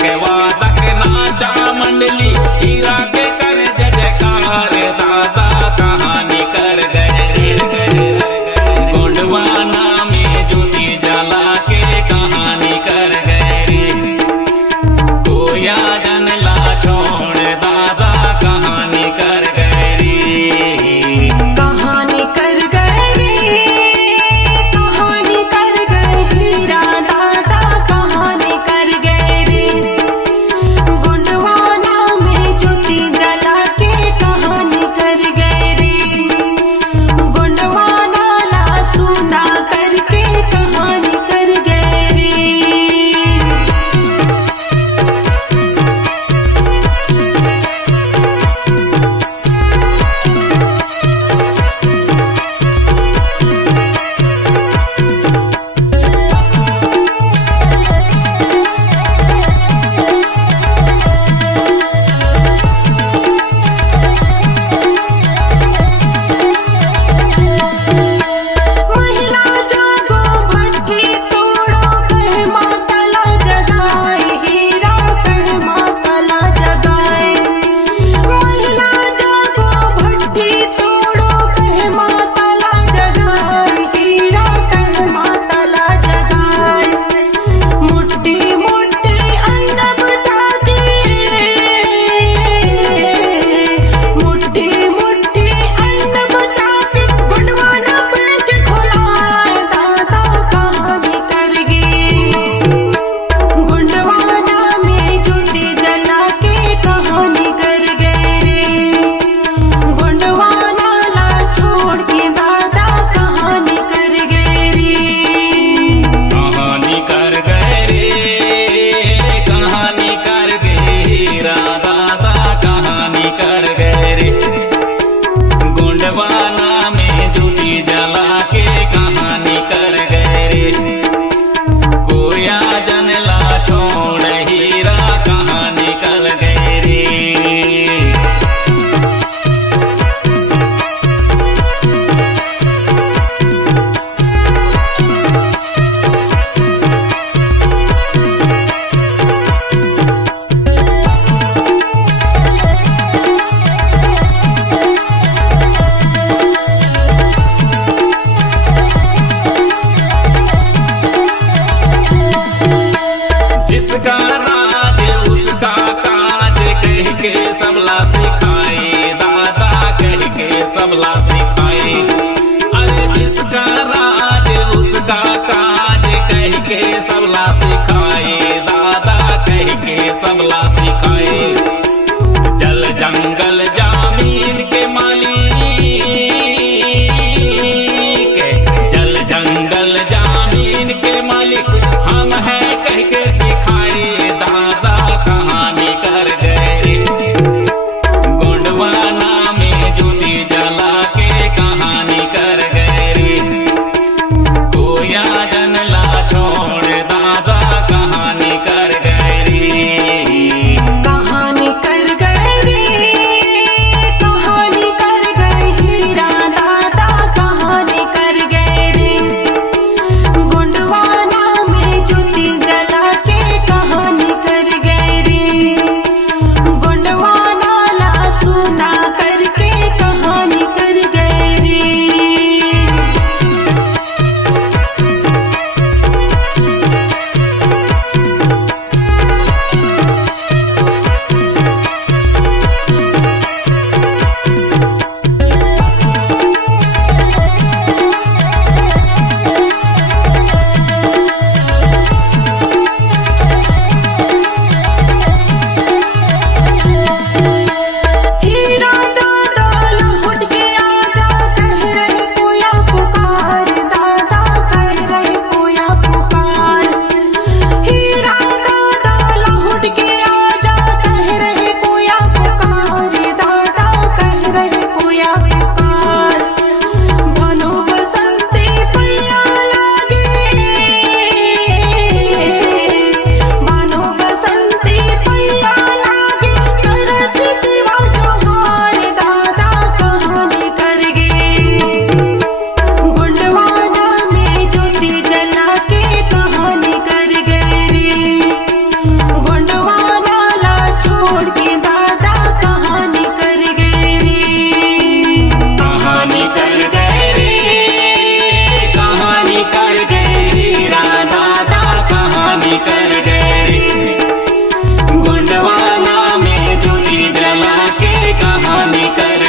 के वादा के नाचा मंडली हीरा के कर जय जयकार दादा कहानी कर गए रे गोंडवाना में ज्योति जला के कहानी कर गए रे कोया जन ला छोड़ दादा कहानी कर गए रे कहानी कर गए रे कहानी कर गए हीरा दादा कहानी कर गए रे गोंडवाना में ज्योति जला के कहानी कर गए रे गोंडवाना ला सुना करके कहानी कर गए रे। महिला जागो भट्टी तोड़ो कह माता ला जगाए हीरा कह माता ला जगाए महिला जागो भट्टी तोड़ो कह माता ला जगाए हीरा कह माता ला जगाए मुट्ठी मुट्ठी अन्न बचा के मुट्ठी मुट्ठी अन्न बचा के गोंडवाना बैंक खोलाए दादा कहानी कर गए गोंडवाना में ज्योति जला के कहानी कर गए रे गोंडवाना ला छोड़ के दादा कहानी कर गए रे। कहानी कर गए रे कहानी कर गए हीरा दादा कहानी कर गए रे गोंडवाना में ज्योति जला के कहानी कर गए रे कोया जन ला छोड़ हीरा कहानी कर गए रे। जिसका राज उसका काज कह के सबला सिखाए दादा कह के सबला सिखाए अरे जिसका राज उसका काज कह के सबला सिखाए दादा कह के सबला सिखाए जल जंगल जामीन के मालिक जल जंगल जामीन के मालिक हम हैं कह के सिखाए दादा कहानी कर गए रे गोंडवाना में ज्योति जला के कहानी कर गए रे कोया जन ला छोड़ दादा कहानी कर गए रे। कहानी कर